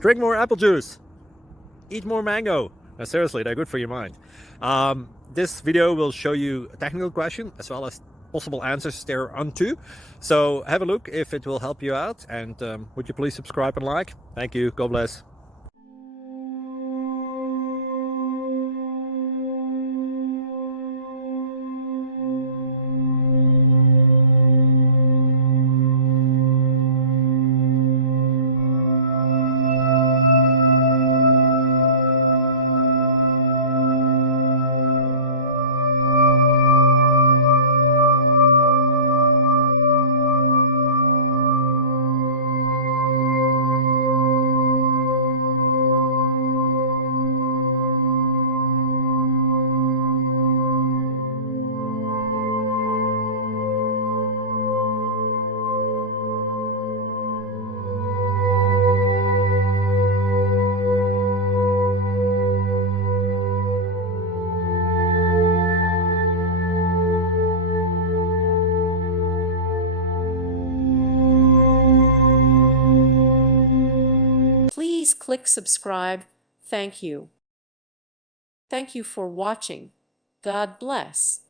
Drink more apple juice. Eat more mango. No, seriously, they're good for your mind. This video will show you a technical question as well as possible answers thereunto. So have a look if it will help you out, and would you please subscribe and like? Thank you. God bless. Please click subscribe. Thank you. Thank you for watching. God bless.